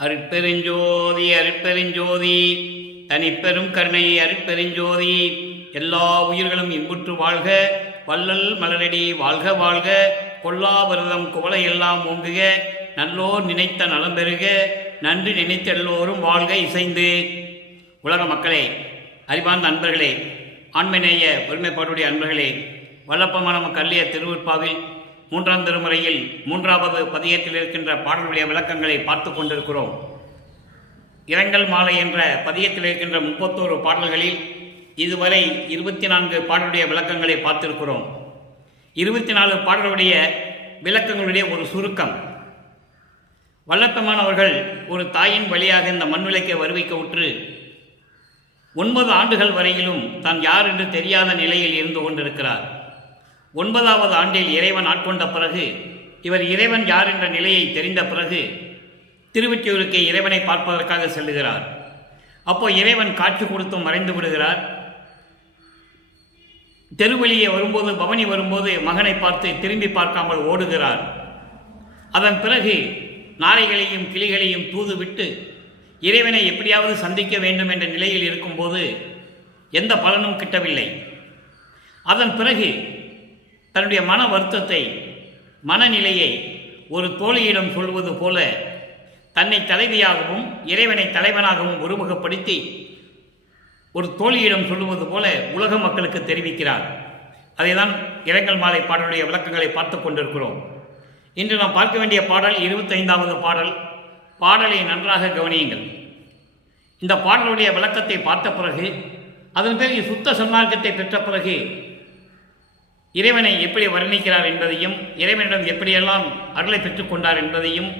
அருட்பெருஞ்சோதி அருட்பெருஞ்சோதி தனிப்பெரும் கருணை அருட்பெருஞ்சோதி. எல்லா உயிர்களும் இன்புற்று வாழ்க, வள்ளல் மலரடி வாழ்க வாழ்க, கொல்லாவிரதம் குவளை எல்லாம் ஓங்குக, நல்லோர் நினைத்த நலம் பெறுக, நன்றி நினைத்த எல்லோரும் வாழ்க இசைந்து. உலக மக்களே, அறிவார்ந்த அன்பர்களே, ஆண்மைநேய ஒருமைப்பாடுடைய அன்பர்களே, வல்லப்பமான கல்லிய திருவிற்பாவில் 3ஆம் திருமுறையில் 3வது பதியத்தில் இருக்கின்ற பாடல்களுடைய விளக்கங்களை பார்த்து கொண்டிருக்கிறோம். இரங்கல் மாலை என்ற பதியத்தில் இருக்கின்ற 31 பாடல்களில் இதுவரை 24 பாடலுடைய விளக்கங்களை பார்த்திருக்கிறோம். 24 பாடலுடைய விளக்கங்களுடைய ஒரு சுருக்கம். வல்லப்பமானவர்கள் ஒரு தாயின் வழியாக இந்த மண்ணுலைக்கு வருவிக்க உற்று 9 ஆண்டுகள் வரையிலும் தான் யார் என்று தெரியாத நிலையில் இருந்து கொண்டிருக்கிறார். 9வது ஆண்டில் இறைவன் ஆட்கொண்ட பிறகு, இவர் இறைவன் யார் என்ற நிலையை தெரிந்த பிறகு திருவொற்றியூருக்கு இறைவனை பார்ப்பதற்காக செல்லுகிறார். அப்போ இறைவன் காட்சி கொடுத்தும் மறைந்து விடுகிறார். தெருவெளியே வரும்போது, பவனி வரும்போது மகனை பார்த்து திரும்பி பார்க்காமல் ஓடுகிறார். அதன் பிறகு நாரைகளையும் கிளிகளையும் தூதுவிட்டு இறைவனை எப்படியாவது சந்திக்க வேண்டும் என்ற நிலையில் இருக்கும்போது எந்த பலனும் கிட்டவில்லை. அதன் பிறகு தன்னுடைய மன வருத்தத்தை, மனநிலையை ஒரு தோழியிடம் சொல்வது போல தன்னை தலைவியாகவும் இறைவனை தலைவனாகவும் ஒருமுகப்படுத்தி ஒரு தோழியிடம் சொல்லுவது போல உலக மக்களுக்கு தெரிவிக்கிறார். அதைதான் இரங்கல் மாலை பாடலுடைய விளக்கங்களை பார்த்து கொண்டிருக்கிறோம். இன்று நாம் பார்க்க வேண்டிய பாடல் 25வது பாடல். பாடலை நன்றாக கவனியுங்கள். இந்த பாடலுடைய விளக்கத்தை பார்த்த பிறகு, அதன் பிறகு சுத்த சன்மார்க்கத்தை பெற்ற பிறகு இறைவனை எப்படி வர்ணிக்கிறார் என்பதையும், இறைவனிடம் எப்படியெல்லாம் அருளை பெற்றுக்கொண்டார் என்பதையும்,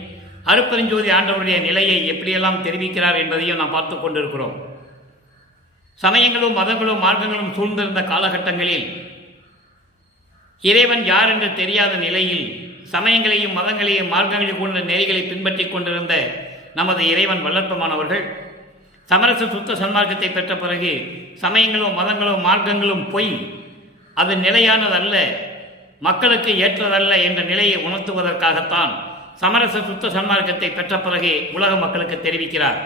அருட்பெருஞ்சோதி ஆண்டவருடைய நிலையை எப்படியெல்லாம் தெரிவிக்கிறார் என்பதையும் நாம் பார்த்து கொண்டிருக்கிறோம். சமயங்களும் மதங்களும் மார்க்கங்களும் சூழ்ந்திருந்த காலகட்டங்களில் இறைவன் யார் என்று தெரியாத நிலையில் சமயங்களையும் மதங்களையும் மார்க்கங்களையும் கொண்ட நெறிகளை பின்பற்றி கொண்டிருந்த நமது இறைவன் வல்லற்பமானவர்கள் சமரச சுத்த சன்மார்க்கத்தை பெற்ற பிறகு சமயங்களும் மதங்களும் மார்க்கங்களும் பொய், அது நிலையானதல்ல, மக்களுக்கு ஏற்றதல்ல என்ற நிலையை உணர்த்துவதற்காகத்தான் சமரச சுத்த சன்மார்க்கத்தை பெற்ற பிறகு உலக மக்களுக்கு தெரிவிக்கிறார்.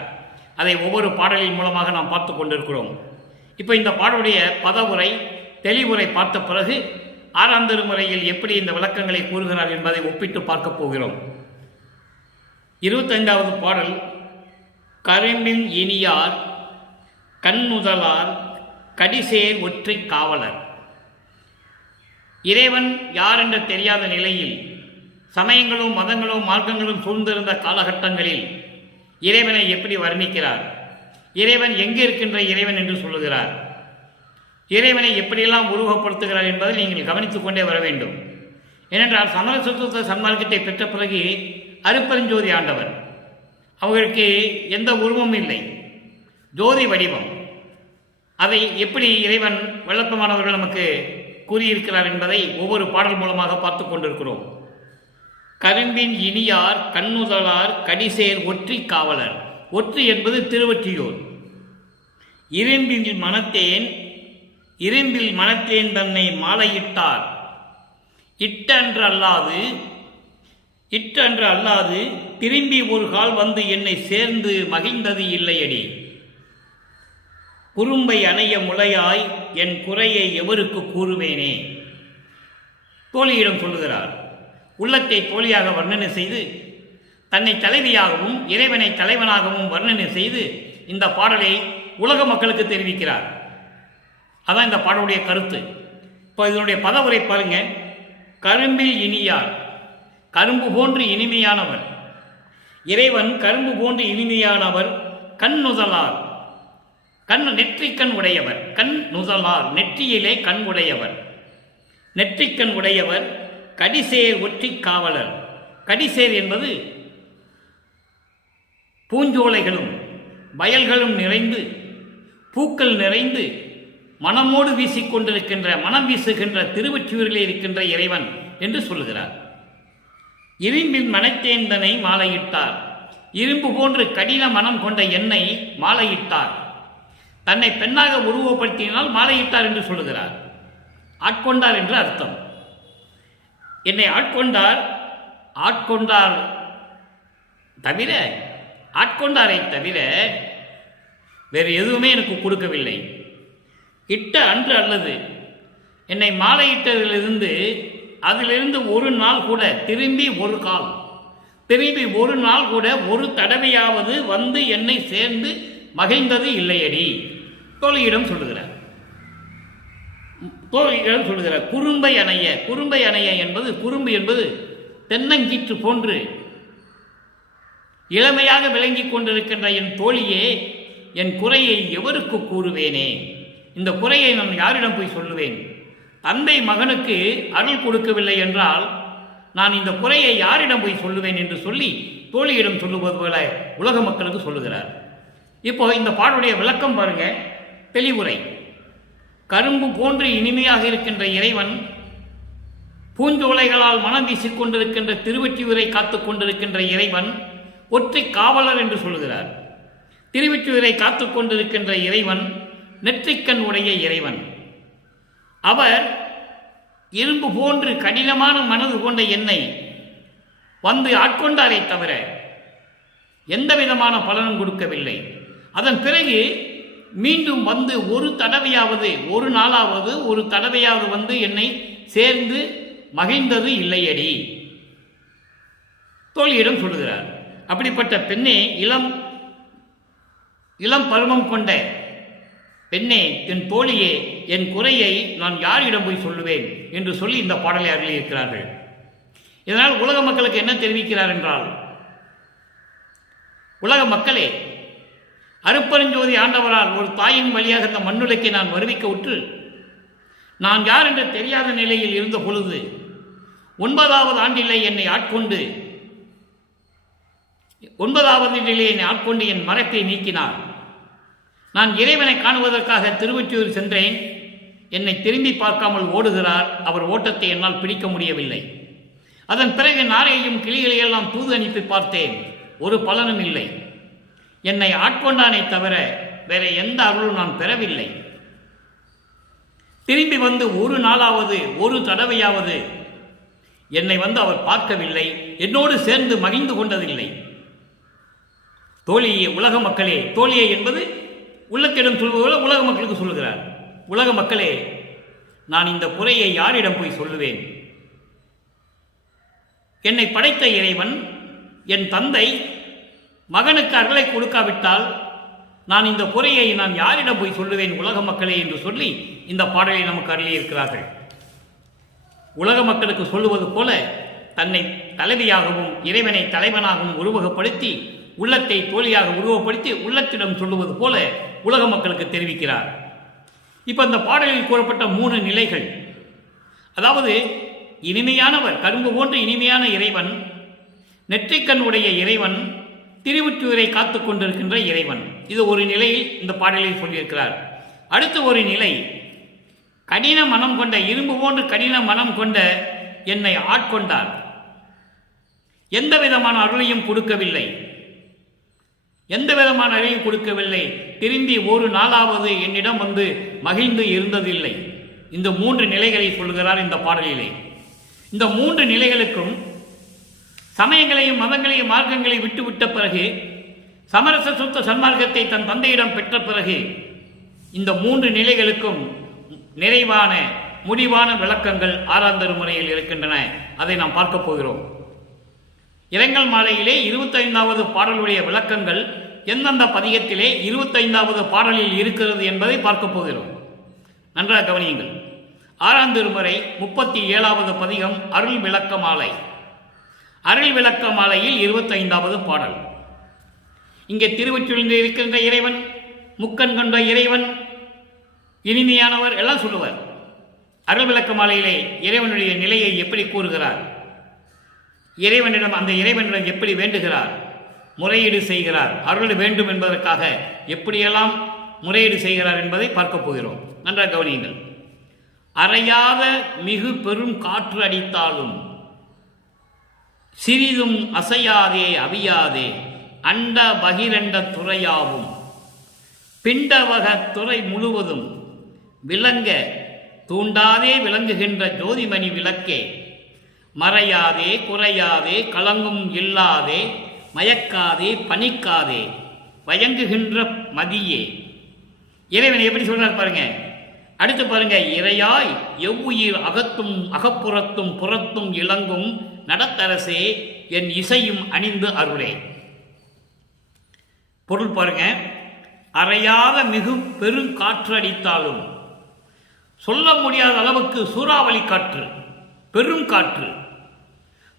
அதை ஒவ்வொரு பாடலின் மூலமாக நாம் பார்த்து கொண்டிருக்கிறோம். இப்போ இந்த பாடலுடைய பதவுரை, தெளிவுரை பார்த்த பிறகு 6ஆம் திருமுறையில் எப்படி இந்த விளக்கங்களை கூறுகிறார் என்பதை ஒப்பிட்டு பார்க்க போகிறோம். 25வது பாடல். கரும்பின் இனியார் கண்ணுதலார் கடிசேர் ஒற்றை காவலர். இறைவன் யார் என்று தெரியாத நிலையில் சமயங்களும் மதங்களும் மார்க்கங்களும் சூழ்ந்திருந்த காலகட்டங்களில் இறைவனை எப்படி வர்ணிக்கிறார், இறைவன் எங்கே இருக்கின்ற இறைவன் என்று சொல்லுகிறார், இறைவனை எப்படியெல்லாம் உருவப்படுத்துகிறார் என்பதை நீங்கள் கவனித்துக் கொண்டே வர வேண்டும். ஏனென்றால் சமரசத்துவ சன்மார்க்கத்தை பெற்ற பிறகு அருட்பெருஞ்சோதி ஆண்டவர், அவர்களுக்கு எந்த உருவமும் இல்லை, ஜோதி வடிவம். அதை எப்படி இறைவன் வல்லப்பமானவர்கள் நமக்கு கூறியிருக்கிறார் என்பதை ஒவ்வொரு பாடல் மூலமாக பார்த்து கொண்டிருக்கிறோம். கரும்பின் இனியார் கண்ணுதலார் கடிசேர் ஒற்றி காவலர். ஒற்றி என்பது திருவொற்றியூர். இரும்பில் மனத்தேன் தன்னை மாலையிட்டார். இட்டன்று அல்லாது திரும்பி ஒரு கால் வந்து என்னை சேர்ந்து மகிழ்ந்தது இல்லையடி. குறும்பை அணைய முளையாய் என் குறையை எவருக்கு கூறுவேனே. தோழியிடம் சொல்லுகிறார். உள்ளத்தை தோழியாக வர்ணனை செய்து தன்னை தலைவியாகவும் இறைவனை தலைவனாகவும் வர்ணனை செய்து இந்த பாடலை உலக மக்களுக்கு தெரிவிக்கிறார். அதான் இந்த பாடலுடைய கருத்து. இப்போ இதனுடைய பதவுரை பாருங்க. கரும்பில் இனியார், கரும்பு போன்று இனிமையானவர். இறைவன் கரும்பு போன்று இனிமையானவர். கண் நுதலார், நெற்றிக்கண் உடையவர். கண் நுதலார், நெற்றியிலே கண் உடையவர், நெற்றிக்கண் உடையவர். கடிசேர் ஒற்றி காவலர். கடிசேர் என்பது பூஞ்சோலைகளும் வயல்களும் நிறைந்து பூக்கள் நிறைந்து மனமோடு வீசிக்கொண்டிருக்கின்ற, மனம் வீசுகின்ற திருவொற்றியூரிலே இருக்கின்ற இறைவன் என்று சொல்லுகிறார். இரும்பின் மனத்தேந்தனை மாலையிட்டார். இரும்பு போன்று கடின மனம் கொண்ட என்னை மாலையிட்டார். தன்னை பெண்ணாக உருவப்படுத்தினால் மாலையிட்டார் என்று சொல்லுகிறார். ஆட்கொண்டார் என்று அர்த்தம். என்னை ஆட்கொண்டார் தவிர ஆட்கொண்டாரை தவிர வேறு எதுவுமே எனக்கு கொடுக்கவில்லை. இட்ட அன்று அல்லது என்னை மாலையிட்டதிலிருந்து அதிலிருந்து ஒரு நாள் கூட திரும்பி ஒரு நாள் கூட ஒரு தடவையாவது வந்து என்னை சேர்ந்து மகிழ்ந்தது இல்லையடி. தோழியிடம் சொல்லுகிறார். குறும்பை அணைய என்பது, குறும்பு என்பது தென்னங்கீற்று போன்று இளமையாக விளங்கிக் கொண்டிருக்கின்ற என் தோழியே, என் குறையை எவருக்கு கூறுவேனே? இந்த குறையை நான் யாரிடம் போய் சொல்லுவேன்? தந்தை மகனுக்கு அருள் கொடுக்கவில்லை என்றால் நான் இந்த குறையை யாரிடம் போய் சொல்லுவேன் என்று சொல்லி தோழியிடம் சொல்லுவது போல உலக மக்களுக்கு சொல்லுகிறார். இப்போ இந்த பாடலுடைய விளக்கம் பாருங்க, தெளிவுரை. கரும்பு போன்று இனிமையாக இருக்கின்ற இறைவன், பூஞ்சோலைகளால் மனம் வீசிக்கொண்டிருக்கின்ற திருவெற்றியூரை காத்துக் கொண்டிருக்கின்ற இறைவன் ஒற்றை காவலர் என்று சொல்லுகிறார். திருவெற்றியூரை காத்துக் கொண்டிருக்கின்ற இறைவன் நெற்றிக்கண் உடைய இறைவன். அவர் இரும்பு போன்று கடினமான மனது கொண்ட என்னை வந்து ஆட்கொண்டாரை தவிர எந்த விதமான பலனும் கொடுக்கவில்லை. அதன் பிறகு மீண்டும் வந்து ஒரு தடவையாவது வந்து என்னை சேர்ந்து மகிழ்ந்தது இல்லையடி. தோழியிடம் சொல்லுகிறார். அப்படிப்பட்ட பெண்ணே, இளம் பருவம் கொண்ட பெண்ணே, என் தோழியே, என் குறையை நான் யாரிடம் போய் சொல்லுவேன் என்று சொல்லி இந்த பாடலை அருளியிருக்கிறார்கள். இதனால் உலக மக்களுக்கு என்ன தெரிவிக்கிறார் என்றால், உலக மக்களே, அருப்பெருஞ்சோதி ஆண்டவரால் ஒரு தாயின் வழியாக இந்த மண்ணுலகை நான் வருவிக்க உற்று நான் யார் என்று தெரியாத நிலையில் இருந்த பொழுது 9வது ஆண்டிலே என்னை ஆட்கொண்டு என் மரத்தை நீக்கினார். நான் இறைவனை காணுவதற்காக திருவொற்றியூர் சென்றேன். என்னை திரும்பி பார்க்காமல் ஓடுகிறார். அவர் ஓட்டத்தை என்னால் பிடிக்க முடியவில்லை. அதன் பிறகு நாரையையும் கிளிகளையெல்லாம் தூது அனுப்பி பார்த்தேன். ஒரு பலனும் இல்லை. என்னை ஆட்கொண்டானை தவிர வேற எந்த அருளும் நான் பெறவில்லை. திரும்பி வந்து ஒரு தடவையாவது என்னை வந்து அவர் பார்க்கவில்லை. என்னோடு சேர்ந்து மகிழ்ந்து கொண்டதில்லை. தோழியே, உலக மக்களே, தோழியே என்பது உள்ளத்திடம் சொல்வதோடு உலக மக்களுக்கு சொல்லுகிறார். உலக மக்களே, நான் இந்த குறையை யாரிடம் போய் சொல்லுவேன்? என்னை படைத்த இறைவன், என் தந்தை மகனுக்கு அருளை கொடுக்காவிட்டால் நான் இந்த குறையை நான் யாரிடம் போய் சொல்லுவேன் உலக மக்களே என்று சொல்லி இந்த பாடலை நமக்கு அருளியிருக்கிறார்கள். உலக மக்களுக்கு சொல்லுவது போல தன்னை தலைவியாகவும் இறைவனை தலைவனாகவும் உருவகப்படுத்தி உள்ளத்தை தோழியாக உருவப்படுத்தி உள்ளத்திடம் சொல்லுவது போல உலக மக்களுக்கு தெரிவிக்கிறார். இப்ப இந்த பாடலில் கூறப்பட்ட 3 நிலைகள், அதாவது இனிமையானவர், கரும்பு போன்று இனிமையான இறைவன், நெற்றிக்கண் உடைய இறைவன், திருவொற்றியூரை காத்துக் கொண்டிருக்கின்ற இறைவன். இது ஒரு நிலையில் இந்த பாடலில் சொல்லியிருக்கிறார். அடுத்த ஒரு நிலை, கடின மனம் கொண்ட, இரும்பு போன்று கடின மனம் கொண்ட என்னை ஆட்கொண்டார். எந்த விதமான அருளையும் கொடுக்கவில்லை. திரும்பி ஒரு நாளாவது என்னிடம் வந்து மகிழ்ந்து இருந்ததில்லை. இந்த 3 நிலைகளை சொல்கிறார் இந்த பாடலிலே. இந்த 3 நிலைகளுக்கும் சமயங்களையும் மதங்களையும் மார்க்கங்களை விட்டுவிட்ட பிறகு, சமரச சுத்த சன்மார்க்கத்தை தன் தந்தையிடம் பெற்ற பிறகு, இந்த 3 நிலைகளுக்கும் நிறைவான முடிவான விளக்கங்கள் 6ஆம் திருமுறையில் இருக்கின்றன. அதை நாம் பார்க்க போகிறோம். இரங்கல் மாலையிலே 25வது பாடலுடைய விளக்கங்கள் எந்தெந்த பதிகத்திலே 25வது பாடலில் இருக்கிறது என்பதை பார்க்க போகிறோம். நன்றாக கவனியுங்கள். 6ஆம் திருமுறை 37வது பதிகம் அருள் விளக்க மாலை. அருள் விளக்க மாலையில் 25வது பாடல். இங்கே திருவொற்றியூரில் இருக்கின்ற இறைவன், முக்கண் கொண்ட இறைவன், இனிமையானவர் எல்லாம் சொல்லுவார். அருள் விளக்க மாலையிலே இறைவனுடைய நிலையை எப்படி கூறுகிறார், அந்த இறைவனிடம் எப்படி வேண்டுகிறார், முறையீடு செய்கிறார், அருள் வேண்டும் என்பதற்காக எப்படியெல்லாம் முறையீடு செய்கிறார் என்பதை பார்க்க போகிறோம். நன்றாக கவனியுங்கள். அறையாத மிகு பெரும் காற்று அடித்தாலும் சிறிதும் அசையாதே அவியாதே அண்ட பகிரண்ட துறையாவும் பிண்டவக துறை முழுவதும் விளங்க தூண்டாதே விளங்குகின்ற ஜோதிமணி விளக்கே, மறையாதே குறையாதே களங்கும் இல்லாதே மயக்காதே பணிக்காதே வயங்குகின்ற மதியே. இறைவனை எப்படி சொல்றார் பாருங்க. அடுத்து பாருங்க, இறையாய் எவ்வுயிர் அகத்தும் அகப்புறத்தும் புறத்தும் இளங்கும் நடத்தரசே என் இசையும் அணிந்து அருளே. பொருள் பாருங்க, அறையாத மிகு பெருங்காற்று அடித்தாலும், சொல்ல முடியாத அளவுக்கு சூறாவளி காற்று, பெரும் காற்று,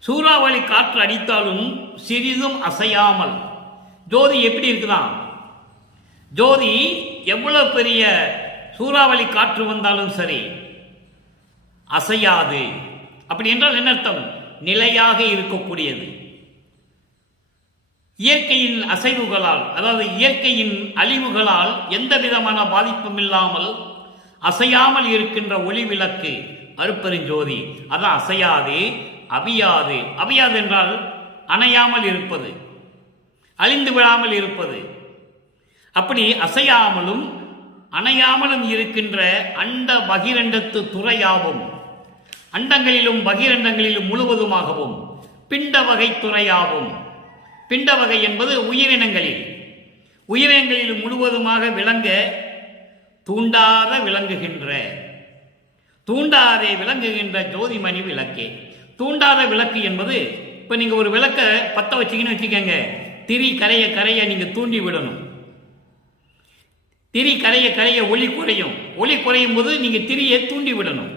சூறாவளி காற்று அடித்தாலும் சிறிதும் அசையாமல். ஜோதி எப்படி இருக்குதான்? ஜோதி எவ்வளவு பெரிய சூறாவளி காற்று வந்தாலும் சரி அசையாது. அப்படி என்றால் என்ன அர்த்தம்? நிலையாக இருக்கக்கூடியது. இயற்கையின் அசைவுகளால், அதாவது இயற்கையின் அழிவுகளால் எந்த விதமான பாதிப்பும் இல்லாமல் அசையாமல் இருக்கின்ற ஒளி விளக்கு அருட்பெருஞ்சோதி. அதான் அசையாது, அவியாது. அவியாது என்றால் அணையாமல் இருப்பது, அழிந்து விடாமல் இருப்பது. அப்படி அசையாமலும் அணையாமலும் இருக்கின்ற அண்ட பகிரண்டத்து துறையாவும், அண்டங்களிலும் பகிரண்டங்களிலும் முழுவதுமாகவும் பிண்ட வகை துறையாவும். பிண்ட வகை என்பது உயிரினங்களில் முழுவதுமாக விளங்க தூண்டாத விளங்குகின்ற, தூண்டாதே விளங்குகின்ற ஜோதிமணி விளக்கே. தூண்டாத விளக்கு என்பது, இப்போ நீங்கள் ஒரு விளக்கை பற்ற வச்சிங்கன்னு வச்சுக்கோங்க, திரி கரைய கரைய நீங்கள் தூண்டி விடணும். திரி கரைய கரைய ஒளி குறையும். ஒளி குறையும் போது நீங்கள் திரியை தூண்டி விடணும்.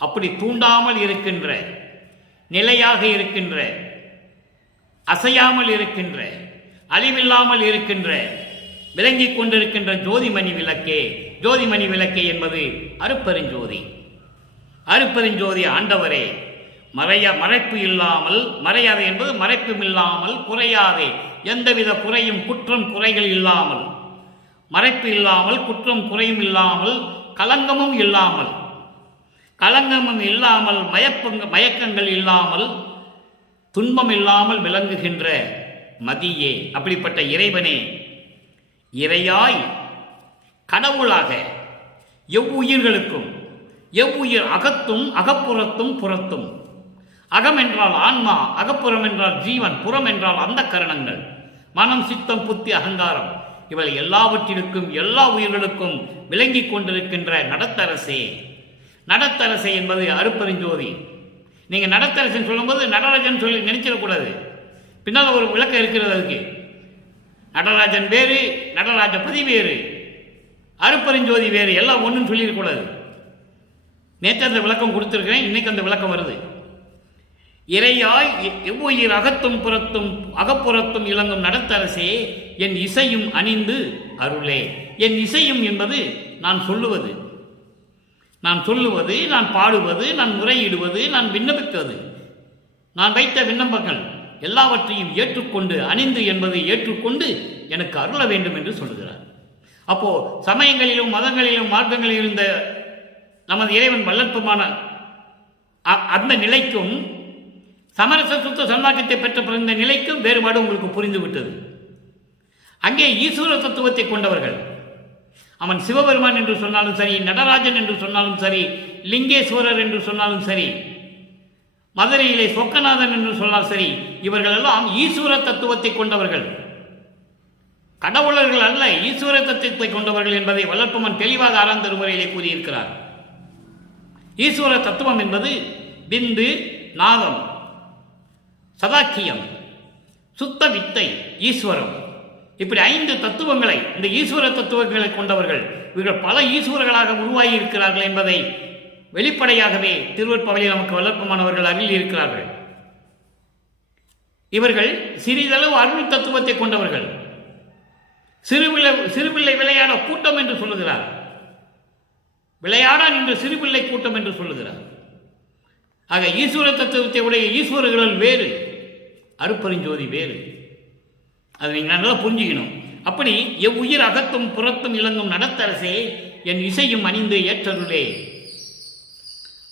அப்படி தூண்டாமல் இருக்கின்ற, நிலையாக இருக்கின்ற, அசையாமல் இருக்கின்ற, அழிவில்லாமல் இருக்கின்ற, விளங்கிக் கொண்டிருக்கின்ற ஜோதிமணி விளக்கே. ஜோதிமணி விளக்கே என்பது அருட்பெருஞ்சோதி. அருட்பெருஞ்சோதி ஆண்டவரே, மறைப்பு இல்லாமல், மறையாதே என்பது மறைப்பும் இல்லாமல், குறையாதே, எந்தவித குறையும் குற்றம் குறைகள் இல்லாமல், மறைப்பு இல்லாமல், குற்றம் குறையும் இல்லாமல், களங்கமும் இல்லாமல், மயக்கங்கள் இல்லாமல், துன்பம் இல்லாமல் விளங்குகின்ற மதியே. அப்படிப்பட்ட இறைவனே, இறையாய் கடவுளாக எவ்வுயிர்களுக்கும், எவ்வுயிர் அகத்தும் அகப்புறத்தும் புறத்தும். அகம் என்றால் ஆன்மா, அகப்புறம் என்றால் ஜீவன், புறம் என்றால் அந்த கரணங்கள், மனம், சித்தம், புத்தி, அகங்காரம். இவள் எல்லாவற்றிற்கும், எல்லா உயிர்களுக்கும் விளங்கிக் கொண்டிருக்கின்ற நடத்தரசே. நடத்தரசே என்பது அருட்பெருஞ்சோதி. நீங்கள் நடத்தரசன் சொல்லும்போது நடராஜன் சொல்லி நினைச்சிடக்கூடாது. பின்னால் ஒரு விளக்கம் இருக்கிறது அதுக்கு. நடராஜன் வேறு, நடராஜபதி வேறு, அருட்பெருஞ்சோதி வேறு, எல்லாம் ஒன்றும் சொல்லிடக்கூடாது. நேற்று அந்த விளக்கம் கொடுத்துருக்கிறேன், இன்னைக்கு அந்த விளக்கம் வருது. இறையாய் எவ்வுயிர் அகத்தும் புறத்தும் அகப்புறத்தும் இளங்கும் நடத்தரசே என் இசையும் அணிந்து அருளே. என் இசையும் என்பது நான் சொல்லுவது, நான் பாடுவது, நான் முறையிடுவது, நான் விண்ணப்பிப்பது, நான் வைத்த விண்ணப்பங்கள் எல்லாவற்றையும் ஏற்றுக்கொண்டு, அணிந்து என்பதை ஏற்றுக்கொண்டு எனக்கு அருள வேண்டும் என்று சொல்லுகிறார். அப்போ சமயங்களிலும் மதங்களிலும் மார்க்கங்களில் இருந்த நமது இறைவன் வல்லற்பமான அந்த நிலைக்கும், சமரச சுத்த சன்மார்க்கத்தை பெற்ற பிறந்த நிலைக்கும் வேறுபாடு உங்களுக்கு புரிந்து விட்டது. அங்கே ஈஸ்வர தத்துவத்தை கொண்டவர்கள், அவன் சிவபெருமான் என்று சொன்னாலும் சரி, நடராஜன் என்று சொன்னாலும் சரி, லிங்கேஸ்வரர் என்று சொன்னாலும் சரி, மதுரையிலே சொக்கநாதன் என்று சொன்னால் சரி, இவர்கள் எல்லாம் ஈஸ்வர தத்துவத்தை கொண்டவர்கள், கடவுளர்கள் அல்ல, ஈஸ்வர தத்துவத்தை கொண்டவர்கள் என்பதை வல்லற்பமான் தெளிவாக ஆறாம் திருமுறையிலே கூறியிருக்கிறார். ஈஸ்வர தத்துவம் என்பது பிந்து, நாதம், சதாக்கியம், சுத்த வித்தை, ஈஸ்வரம், இப்படி 5 தத்துவங்களை, இந்த ஈஸ்வர தத்துவங்களை கொண்டவர்கள். இவர்கள் பல ஈஸ்வரர்களாக உருவாகி இருக்கிறார்கள் என்பதை வெளிப்படையாகவே திருவருட்பாவையில் நமக்கு வல்லற்பமானவர்கள் அருளி இருக்கிறார்கள். இவர்கள் சிறிதளவு அருள் தத்துவத்தை கொண்டவர்கள். சிறுபிள்ளை விளையாட கூட்டம் என்று சொல்லுகிறார், விளையாட நின்ற சிறுபிள்ளை கூட்டம் என்று சொல்லுகிறார். ஆக ஈஸ்வர தத்துவத்தை உடைய ஈஸ்வரர்கள் வேறு, அருட்பெருஞ்சோதி வேறு. அதை நீங்கள் நல்லா புரிஞ்சுக்கணும். அப்படி எவ்வுயிர் அகத்தும் புறத்தும் இளங்கும் நடத்தரசே என் இசையும் அணிந்து ஏற்றருளே.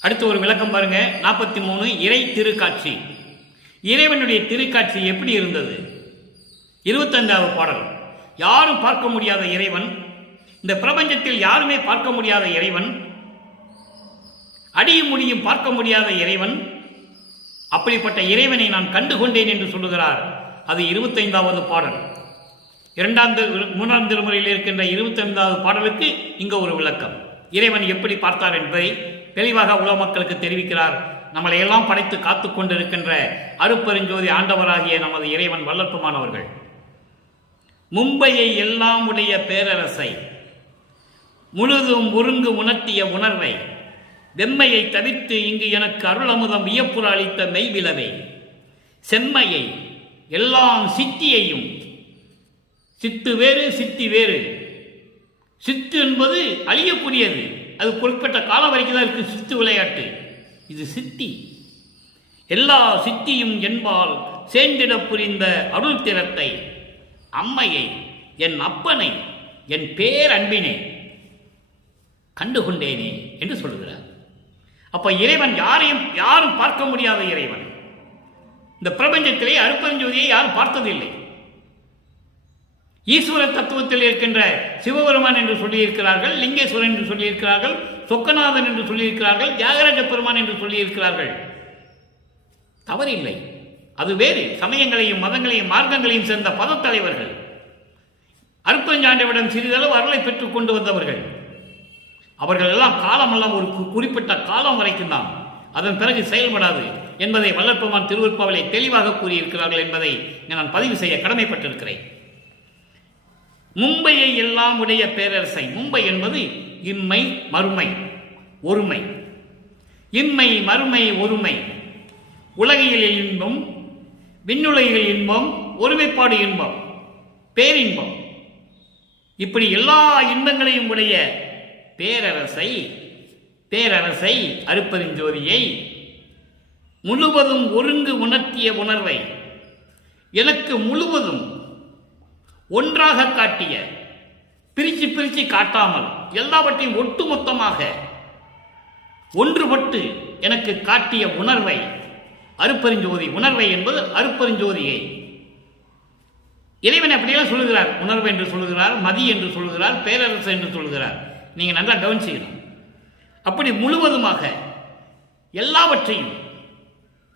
அடுத்து ஒரு விளக்கம் பாருங்க. 43 இறை திருக்காட்சி. இறைவனுடைய திருக்காட்சி எப்படி இருந்தது? 25வது பாடல். யாரும் பார்க்க முடியாத இறைவன், இந்த பிரபஞ்சத்தில் யாருமே பார்க்க முடியாத இறைவன், அடியும் முடியும் பார்க்க முடியாத இறைவன், அப்படிப்பட்ட இறைவனை நான் கண்டுகொண்டேன் என்று சொல்லுகிறார் அது 25வது பாடல். மூன்றாம் திருமுறையில் இருக்கின்ற 25வது பாடலுக்கு இங்க ஒரு விளக்கம். இறைவன் எப்படி பார்த்தார் என்பதை தெளிவாக உலக மக்களுக்கு தெரிவிக்கிறார். நம்மளை எல்லாம் படைத்து காத்து கொண்டிருக்கின்ற அருப்பெருஞ்சோதி ஆண்டவராகிய நமது இறைவன் வல்லற்பமானவர்கள். மும்பையை எல்லாம் உடைய பேரரசை முழுதும் ஒருங்கு உணர்த்திய உணர்வை வெம்மையை தவிர்த்து இங்கு எனக்கு அருளமுதம் வியப்புற அளித்த மெய்விளவை செம்மையை எல்லாம் சித்தியையும், சித்து வேறு சித்தி வேறு. சித்து என்பது அழியக்கூடியது, அது குறிப்பிட்ட காலம் வரைக்கும் தான் இருக்கு சித்து விளையாட்டு. இது சித்தி, எல்லா சித்தியும் என்பால் சேர்ந்திட புரிந்த அருள் திறத்தை அம்மையை என் அப்பனை என் பேரன்பினை கண்டுகொண்டேனே என்று சொல்லுகிறார். அப்ப இறைவன் யாரும் பார்க்க முடியாத இறைவன். இந்த பிரபஞ்சத்திலே அருப்பெருஞ்சோதியை யாரும் பார்த்ததில்லை. ஈஸ்வர தத்துவத்தில் இருக்கின்ற சிவபெருமான் என்று சொல்லியிருக்கிறார்கள், லிங்கேஸ்வரன் என்று சொல்லியிருக்கிறார்கள், சொக்கநாதன் என்று சொல்லியிருக்கிறார்கள், தியாகராஜ பெருமான் என்று சொல்லியிருக்கிறார்கள். தவறில்லை, அது வேறு சமயங்களையும் மதங்களையும் மார்க்கங்களையும் சேர்ந்த பதத்தலைவர்கள். அருப்பெருஞ்சாண்டவிடம் சிறிதளவு அருளை பெற்றுக் கொண்டு வந்தவர்கள். அவர்கள் எல்லாம் காலமெல்லாம் ஒரு குறிப்பிட்ட காலம் வரைக்கும் தான், அதன் பிறகு செயல்படாது என்பதை வல்லற்பெருமான் திருவருட்பாவிலே தெளிவாக கூறியிருக்கிறார்கள் என்பதை நான் பதிவு செய்ய கடமைப்பட்டிருக்கிறேன். மும்பையை எல்லாம் உடைய பேரரசை. மும்பை என்பது இம்மை மறுமை ஒருமை. இம்மை மறுமை ஒருமை. உலகியல் இன்பம், விண்ணுலகில் இன்பம், ஒருமைப்பாடு இன்பம், பேரின்பம், இப்படி எல்லா இன்பங்களையும் உடைய பேரரசை அருப்பெருஞ்சோதியை முழுவதும் ஒருங்கு உணர்த்திய உணர்வை எனக்கு முழுவதும் ஒன்றாக காட்டிய, பிரிச்சு காட்டாமல் எல்லாவற்றையும் ஒட்டுமொத்தமாக ஒன்றுபட்டு எனக்கு காட்டிய உணர்வை அருப்பெருஞ்சோதி. உணர்வை என்பது அருப்பெருஞ்சோதியை. இறைவன் அப்படியெல்லாம் சொல்லுகிறார். உணர்வு என்று சொல்லுகிறார், மதி என்று சொல்லுகிறார், பேரரசு என்று சொல்லுகிறார். நீங்க நல்லா கவனிச்சுக்கணும். அப்படி முழுவதுமாக எல்லாவற்றையும்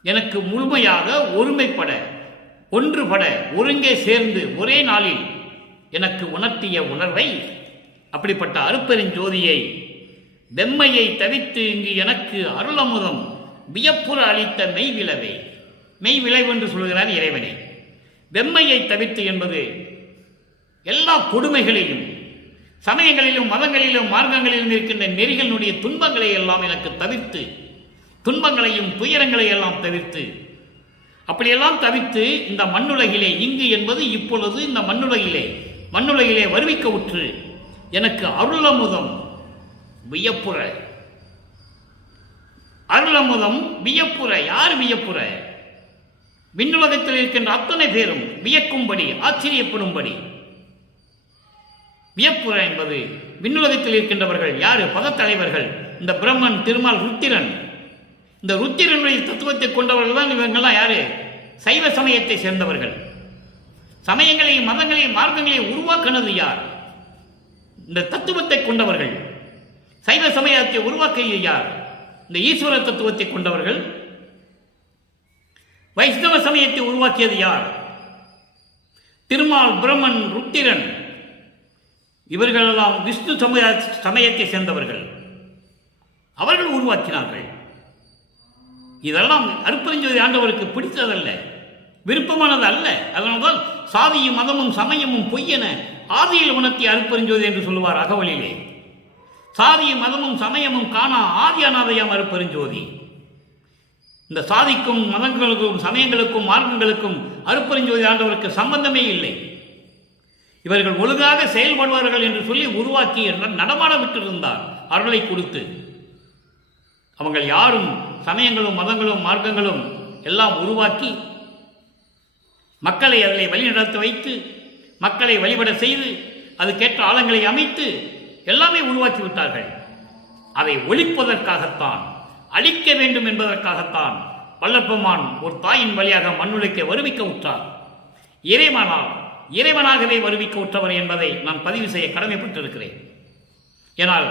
எனக்கு முழுமையாக ஒருமைப்பட, ஒன்றுபட, ஒருங்கே சேர்ந்து ஒரே நாளில் எனக்கு உணர்த்திய உணர்வை, அப்படிப்பட்ட அருப்பெருஞ்சோதியை வெம்மையை தவித்து இங்கு எனக்கு அருளமுதம் வியப்புற அளித்த மெய்விளவை. மெய்விளைவு என்று சொல்கிறார் இறைவனை. வெம்மையை தவித்து என்பது எல்லா கொடுமைகளையும், சமயங்களிலும் மதங்களிலும் மார்க்கங்களிலும் இருக்கின்ற நெறிகளுடைய துன்பங்களை எல்லாம் எனக்கு தவிர்த்து, துன்பங்களையும் துயரங்களை எல்லாம் தவிர்த்து, அப்படியெல்லாம் தவிர்த்து இந்த மண்ணுலகிலே, இங்கு என்பது இப்பொழுது இந்த மண்ணுலகிலே வருவிக்க உற்று எனக்கு அருளமுதம் வியப்புற. அருளமுதம் வியப்புற. யார் வியப்புற? விண்ணுலகத்தில் இருக்கின்ற அத்தனை பேரும் வியக்கும்படி, ஆச்சரியப்படும்படி. வியப்புற என்பது விண்ணுலகத்தில் இருக்கின்றவர்கள் யாரு? பதத்தலைவர்கள். இந்த பிரம்மன், திருமால், ருத்திரன். இந்த ருத்திரனுடைய தத்துவத்தை கொண்டவர்கள் தான் இவங்கெல்லாம் யாரு? சைவ சமயத்தை சேர்ந்தவர்கள். சமயங்களையும் மதங்களையும் மார்க்கங்களையும் உருவாக்கினது யார்? இந்த தத்துவத்தை கொண்டவர்கள். சைவ சமயத்தை உருவாக்கியது யார்? இந்த ஈஸ்வர தத்துவத்தை கொண்டவர்கள். வைஷ்ணவ சமயத்தை உருவாக்கியது யார்? திருமால், பிரம்மன், ருத்திரன். இவர்களெல்லாம் விஷ்ணு சமயத்தை சேர்ந்தவர்கள். அவர்கள் உருவாக்கினார்கள். இதெல்லாம் அருப்பெருஞ்சோதி ஆண்டவருக்கு பிடித்ததல்ல, விருப்பமானது அல்ல. அதனால்தான் சாதியும் மதமும் சமயமும் பொய்யென ஆதியில் உணர்த்திய அருப்பெருஞ்சோதி என்று சொல்லுவார் அகவலிலே. சாதியும் மதமும் சமயமும் காணா ஆதி அநாதையாம் அருப்பெருஞ்சோதி. இந்த சாதிக்கும் மதங்களுக்கும் சமயங்களுக்கும் மார்க்கங்களுக்கும் அருப்பெருஞ்சோதி ஆண்டவருக்கு சம்பந்தமே இல்லை. இவர்கள் ஒழுங்காக செயல்படுவார்கள் என்று சொல்லி உருவாக்கி நடமாட விட்டிருந்தார் அருளை கொடுத்து. அவங்க யாரும் சமயங்களும் மதங்களும் மார்க்கங்களும் எல்லாம் உருவாக்கி மக்களை அதில் வழிநடத்த வைத்து, மக்களை வழிபட செய்து, அதுக்கேற்ற ஆழங்களை அமைத்து எல்லாமே உருவாக்கி விட்டார்கள். அதை ஒழிப்பதற்காகத்தான், அழிக்க வேண்டும் என்பதற்காகத்தான் வல்லற்பெருமான் ஒரு தாயின் வழியாக மண்ணுலகை வருவிக்க உற்றார். இறைவனாகவே வருவிக்க உற்றவர் என்பதை நான் பதிவு செய்ய கடமைப்பட்டிருக்கிறேன். ஏனால்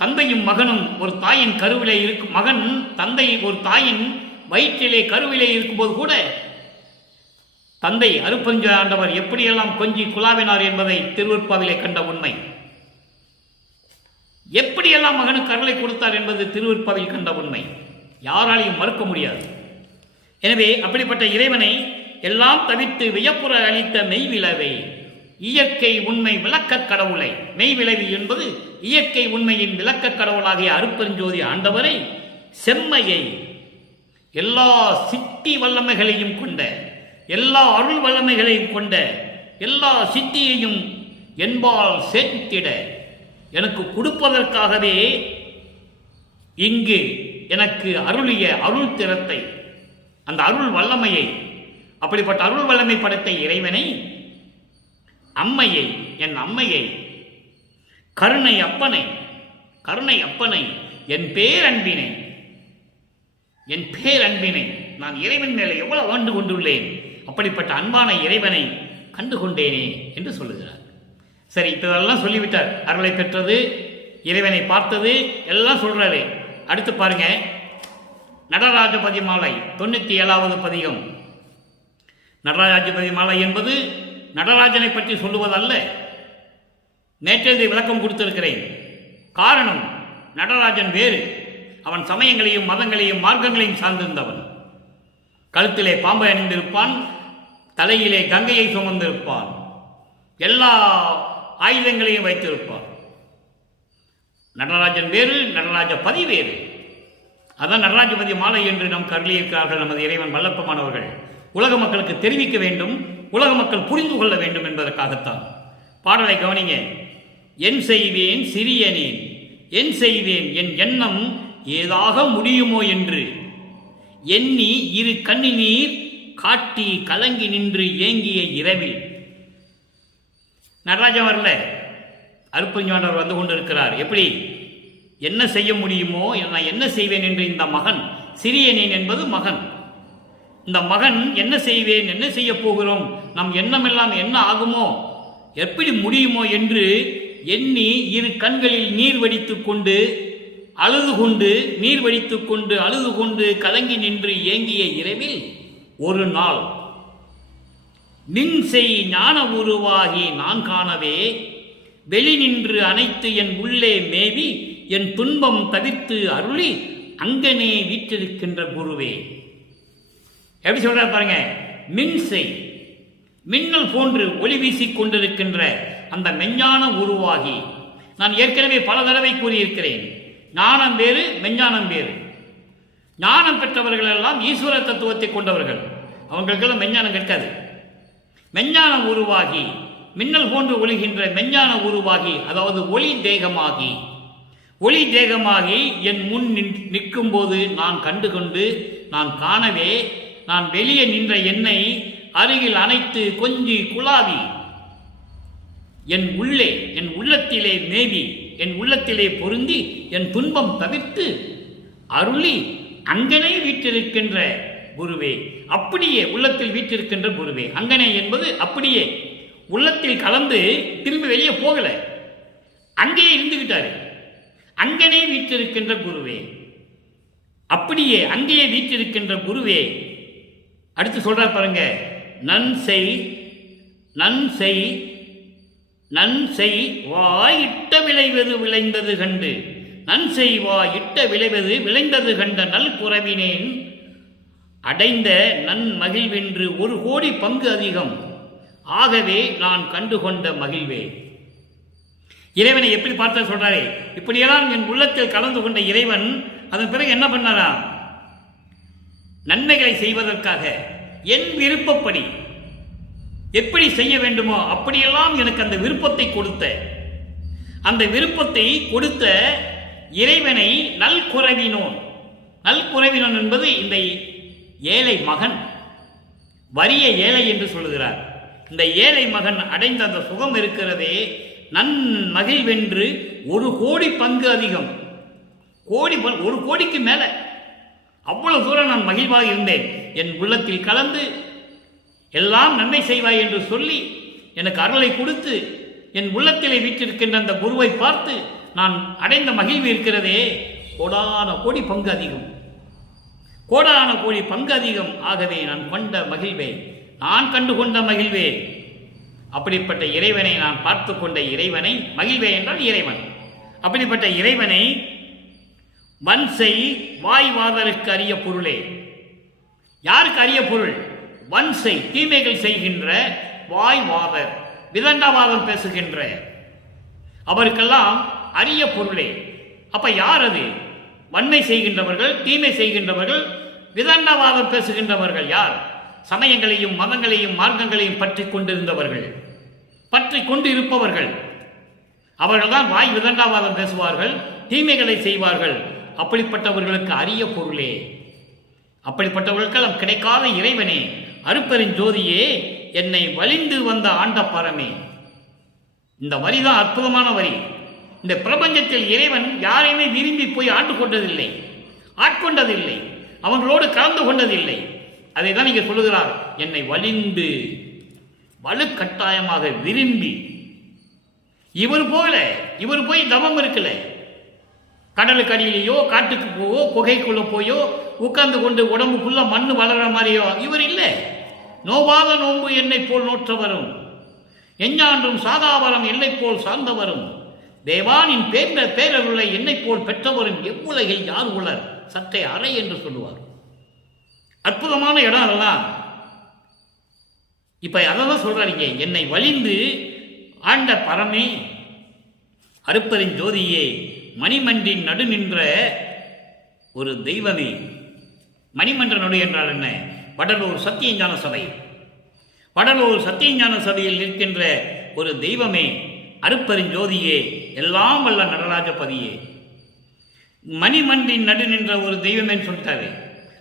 தந்தையும் மகனும் ஒரு தாயின் கருவிலே இருக்கும், மகன் தந்தை ஒரு தாயின் வயிற்றிலே கருவிலே இருக்கும்போது கூட தந்தை அருப்பஞ்ச ஆண்டவர் எப்படியெல்லாம் கொஞ்சி குலாவினார் என்பதை திருவருட்பாவிலே கண்ட உண்மை. எப்படியெல்லாம் மகனுக்கு அருளை கொடுத்தார் என்பது திருவருட்பாவில் கண்ட உண்மை. யாராலையும் மறுக்க முடியாது. எனவே அப்படிப்பட்ட இறைவனை எல்லாம் தவிர்த்து வியப்புற அளித்த மெய்விளைவை, இயற்கை உண்மை விளக்க கடவுளை, மெய்விளைவு என்பது இயற்கை உண்மையின் விளக்க கடவுளாகிய அருப்பெருஞ்சோதி ஆண்டவரை, செம்மையை, எல்லா சித்தி வல்லமைகளையும் கொண்ட, எல்லா அருள் வல்லமைகளையும் கொண்ட, எல்லா சித்தியையும் என்பால் சேர்த்திட எனக்கு கொடுப்பதற்காகவே இங்கு எனக்கு அருளிய அருள் திறத்தை, அந்த அருள் வல்லமையை, அப்படிப்பட்ட அருள் வல்லமை படைத்த இறைவனை, அம்மையை, என் அம்மையை, கருணை அப்பனை, கருணை அப்பனை, என் பேரன்பினை, என் பேரன்பினை நான் இறைவன் மேலே எவ்வளவு ஆண்டு கொண்டுள்ளேன், அப்படிப்பட்ட அன்பான இறைவனை கண்டுகொண்டேனே என்று சொல்லுகிறார். சரி, இதெல்லாம் சொல்லிவிட்டார். அருளை பெற்றது, இறைவனை பார்த்தது எல்லாம் சொல்றாரு. அடுத்து பாருங்க, நடராஜபதி மாலை 97வது பதிகம். நடராஜபதி மாலை என்பது நடராஜனை பற்றி சொல்லுவதல்ல. நேற்றே விளக்கம் கொடுத்திருக்கிறேன். காரணம், நடராஜன் வேறு. அவன் சமயங்களையும் மதங்களையும் மார்க்கங்களையும் சார்ந்திருந்தவன். கழுத்திலே பாம்பை அணிந்திருப்பான், தலையிலே கங்கையை சுமந்திருப்பான், எல்லா ஆயுதங்களையும் வைத்திருப்பான். நடராஜன் வேறு, நடராஜ பதி வேறு. அதான் நடராஜபதி மாலை என்று நம் கருளியிருக்கிறார்கள் நமது இறைவன் வல்லப்பமானவர்கள். உலக மக்களுக்கு தெரிவிக்க வேண்டும், உலக மக்கள் புரிந்து கொள்ள வேண்டும் என்பதற்காகத்தான். பாடலை கவனிங்க. என் செய்வேன் சிறியனேன், என் செய்வேன் என் எண்ணம் ஏதாக முடியுமோ என்று எண்ணி இரு கண்ணினீர் காட்டி கலங்கி நின்று ஏங்கிய இரவில். நடராஜன் வரல, அருப்பஞ்சாண்டவர் வந்து கொண்டிருக்கிறார். எப்படி என்ன செய்ய முடியுமோ, நான் என்ன செய்வேன் என்று இந்த மகன், சிறியனேன் என்பது மகன், இந்த மகன் என்ன செய்வேன், என்ன செய்ய போகிறோம், நம் எண்ணமெல்லாம் என்ன ஆகுமோ, எப்படி முடியுமோ என்று எண்ணி இரு கண்களில் நீர் வடித்துக் கொண்டு அழுது கொண்டு, நீர் வடித்துக் கொண்டு அழுது கொண்டு கலங்கி நின்று ஏங்கிய இரவில் ஒரு நாள் நின் செய் ஞான உருவாகி நான் காணவே வெளி நின்று அனைத்து என் உள்ளே மேவி என் துன்பம் தவிர்த்து அருளி அங்கனே வீற்றிருக்கின்ற குருவே. எப்படி சொல்ற பாருங்க. மின் செய், மின்னல் போன்று ஒளி வீசிக் கொண்டிருக்கின்ற அந்த மெஞ்ஞான உருவாகி. நான் ஏற்கனவே பல தடவை கூறியிருக்கிறேன், ஞானம் வேறு மெஞ்ஞானம் வேறு. ஞானம் பெற்றவர்கள் எல்லாம் ஈஸ்வர தத்துவத்தை கொண்டவர்கள், அவங்களுக்கெல்லாம் மெஞ்ஞானம் கிடைக்காது. மெஞ்ஞானம் உருவாகி, மின்னல் போன்று ஒளிகின்ற மெஞ்ஞான உருவாகி, அதாவது ஒளி தேகமாகி, ஒளி தேகமாகி என் முன் நிற்கும் போது நான் கண்டுகொண்டு நான் காணவே நான் வெளியே நின்ற என்னை அருகில் அணைத்து கொஞ்சி குழாவி என் உள்ளே, என் உள்ளத்திலே மேவி, என் உள்ளத்திலே பொருந்தி என் துன்பம் தவிர்த்து அருளி அங்கனே வீற்றிருக்கின்ற குருவே. அப்படியே உள்ளத்தில் வீற்றிருக்கின்ற குருவே. அங்கனே என்பது அப்படியே உள்ளத்தில் கலந்து திரும்பி வெளியே போகல, அங்கேயே இருந்துகிட்டாரு. அங்கனே வீற்றிருக்கின்ற குருவே, அப்படியே அங்கேயே வீற்றிருக்கின்ற குருவே. அடுத்து சொல்ற பாருங்க. நன் செய், நன் செய், நன் செய் வாய் இட்ட விளைவது விளைந்தது கண்டு, நன் செய் வாய் இட்ட விளைவது விளைந்தது கண்ட நல் குறவினேன் அடைந்த நன் மகிழ்வென்று 1 கோடி பங்கு அதிகம் ஆகவே நான் கண்டுகொண்ட மகிழ்வே. இறைவனை எப்படி பார்த்த சொல்றாரே, இப்படியெல்லாம் என் உள்ளத்தில் கலந்து கொண்ட இறைவன் அதன் பிறகு என்ன பண்ணாரா, நன்மைகளை செய்வதற்காக என் விருப்பப்படி எப்படி செய்ய வேண்டுமோ அப்படியெல்லாம் எனக்கு அந்த விருப்பத்தை கொடுத்த, அந்த விருப்பத்தை கொடுத்த இறைவனை நல்குறவினோன். நல்குறவினோன் என்பது இந்த ஏழை மகன், வறிய ஏழை என்று சொல்லுகிறார். இந்த ஏழை மகன் அடைந்த அந்த சுகம் இருக்கிறதே, நன் மகிழ்வென்று 1 கோடி பங்கு அதிகம். 1 கோடிக்கு மேல அவ்வளவு தூரம் நான் மகிழ்வாக இருந்தேன். என் உள்ளத்தில் கலந்து எல்லாம் நன்மை செய்வாய் என்று சொல்லி எனக்கு அருளை கொடுத்து என் உள்ளத்திலே வீற்றிருக்கின்ற அந்த குருவை பார்த்து நான் அடைந்த மகிழ்வு இருக்கிறதே, கோடான கோடி பங்கு அதிகம், கோடான கோடி பங்கு அதிகம். ஆகவே நான் கொண்ட மகிழ்வை நான் கண்டு கொண்ட மகிழ்வே. அப்படிப்பட்ட இறைவனை நான் பார்த்து கொண்ட இறைவனை, மகிழ்வே என்றால் இறைவன், அப்படிப்பட்ட இறைவனை வன்செய் வாய்வாதருக்கு அரிய பொருளே. யாருக்கு அரிய பொருள்? வன்செய், தீமைகள் செய்கின்ற வாய்வாதர், விதண்டாவாதம் பேசுகின்ற அவருக்கெல்லாம் அரிய பொருளே. அப்ப யார் அது? வன்மை செய்கின்றவர்கள், தீமை செய்கின்றவர்கள், விதண்டாவாதம் பேசுகின்றவர்கள் யார்? சமயங்களையும் மதங்களையும் மார்க்கங்களையும் பற்றி கொண்டிருந்தவர்கள், பற்றி கொண்டு இருப்பவர்கள். அவர்கள்தான் வாய் விதண்டாவாதம் பேசுவார்கள், தீமைகளை செய்வார்கள். அப்படிப்பட்டவர்களுக்கு அரிய பொருளே. அப்படிப்பட்டவர்களுக்கெல்லாம் கிடைக்காத இறைவனே, அருட்பெருஞ்சோதியே, என்னை வலிந்து வந்த ஆண்ட பரமே. இந்த வரிதான் அற்புதமான வரி. இந்த பிரபஞ்சத்தில் இறைவன் யாரையுமே விரும்பி போய் ஆண்டு கொண்டதில்லை, ஆட்கொண்டதில்லை, அவங்களோடு கலந்து கொண்டதில்லை. அதை தான் இங்கே சொல்லுகிறார், என்னை வலிந்து, வலுக்கட்டாயமாக விரும்பி. இவர் போய் தவம் இருக்கல. கடலுக்கு அடியிலேயோ காட்டுக்கு போவோ குகைக்குள்ள போயோ உட்கார்ந்து கொண்டு உடம்புக்குள்ள மண்ணு வளர்ற மாதிரியோ இவர் இல்லை. நோவாத நோன்பு என்னை போல் நோற்றவரும், எஞ்ஞான்றும் சாதாவரம் என்னை போல் சார்ந்தவரும், தேவானின் பேரருளை என்னை போல் பெற்றவரும் எவ்வுலகில் யார் உளர் சற்றே அறை என்று சொல்லுவார். அற்புதமான இடம் அதெல்லாம். இப்ப அதான் சொல்றாருங்க, என்னை வலிந்து ஆண்ட பரமே, அருட்பெருஞ்சோதியே, மணிமன்றின் நடு நின்ற ஒரு தெய்வமே. மணிமன்ற நடு என்றால் என்ன? வடலூர் சத்தியஞான சபை. வடலூர் சத்தியஞான சபையில் நிற்கின்ற ஒரு தெய்வமே, அருட்பெருஞ்சோதியே, எல்லாம் வல்ல நடராஜபதியே. மணிமன்றின் நடு நின்ற ஒரு தெய்வமேன்னு சொல்லிட்டாரு.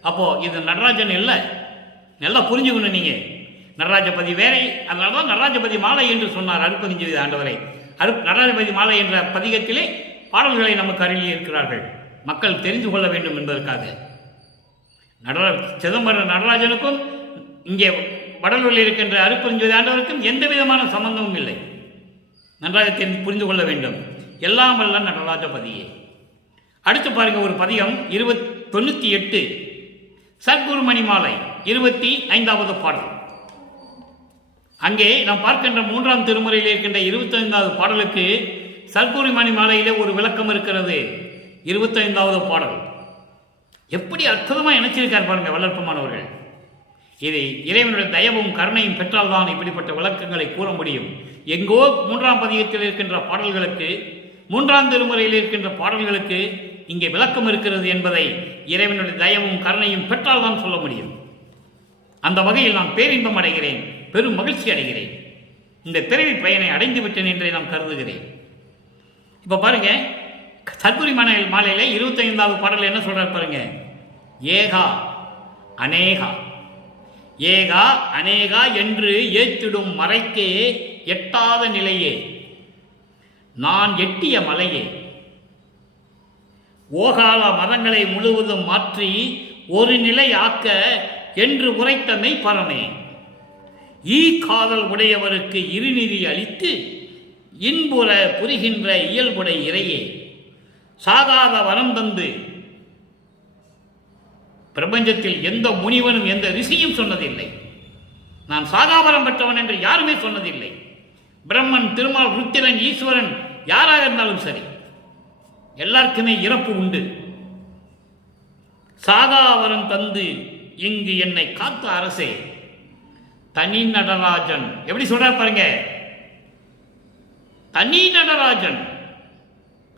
அப்போ இது நடராஜன் இல்லை, நல்லா புரிஞ்சுக்கணும் நீங்க. நடராஜபதி வேறை, அதனால்தான் நடராஜபதி மாலை என்று சொன்னார் அருட்பெருஞ்சோதி ஆண்டவரை. நடராஜபதி மாலை என்ற பதிகத்திலே பாடல்களை நமக்கு அருளி இருக்கிறார்கள், மக்கள் தெரிந்து கொள்ள வேண்டும் என்பதற்காக. சிதம்பரம் நடராஜனுக்கும் இங்கே வடலூரில் இருக்கின்ற அருட்பெருஞ்சோதி ஆண்டவருக்கும் எந்த விதமான சம்பந்தமும் இல்லை. நன்றாக புரிந்து கொள்ள வேண்டும். எல்லாம் வல்ல நடராஜபதியே. அடுத்து பாருங்க, ஒரு பதிகம் 98, சத்குரு மணி மாலை 25வது பாடல். அங்கே நாம் பார்க்கின்ற 3ஆம் திருமுறையில் இருக்கின்ற 25வது பாடலுக்கு சத்குரு மணி மாலையிலே ஒரு விளக்கம் இருக்கிறது. 25வது பாடல் எப்படி அற்புதமாக இணைச்சிருக்கார் பாருங்க வல்லற்பமானவர்கள். இது இறைவனுடைய தயவும் கருணையும் பெற்றால்தான் இப்படிப்பட்ட விளக்கங்களை கூற முடியும். எங்கோ 3ஆம் பதிகத்தில் இருக்கின்ற பாடல்களுக்கு, 3ஆம் திருமுறையில் இருக்கின்ற பாடல்களுக்கு இங்கே விளக்கம் இருக்கிறது என்பதை இறைவனுடைய தயவும் கருணையும் பெற்றால்தான் சொல்ல முடியும். அந்த வகையில் நான் பேரின்பம் அடைகிறேன், பெரும் மகிழ்ச்சி அடைகிறேன். இந்த பிறவி பயனை அடைந்து விட்டேன் என்றே நான் கருதுகிறேன். இப்ப பாருங்க, சத்குரு மாலையில 25வது பாடல் என்ன சொல்றாரு பாருங்க. ஏகா அநேகா, ஏகா அநேகா என்று ஏத்திடும் மறைக்கே எட்டாத நிலையே, நான் எட்டிய மலையே, ஓகால மதங்களை முழுவதும் மாற்றி ஒரு நிலை ஆக்க என்று உரைத்தமை பரமே, ஈ காதல் உடையவருக்கு இருநிதி அளித்து இன்புற புரிகின்ற இயல்புடை இறையே, சாகாத வரம் தந்து. பிரபஞ்சத்தில் எந்த முனிவனும் எந்த ரிஷியும் சொன்னதில்லை நான் சாகாவரம் பெற்றவன் என்று யாருமே சொன்னதில்லை. பிரம்மன், திருமால், ருத்திரன், ஈஸ்வரன் யாராக இருந்தாலும் சரி, எல்லாருக்குமே இறப்பு உண்டு. சாகாவரம் தந்து இங்கு என்னை காத்த அரசே, தனி நடராஜன். எப்படி சொல்றார் பாருங்க, தனி நடராஜன்,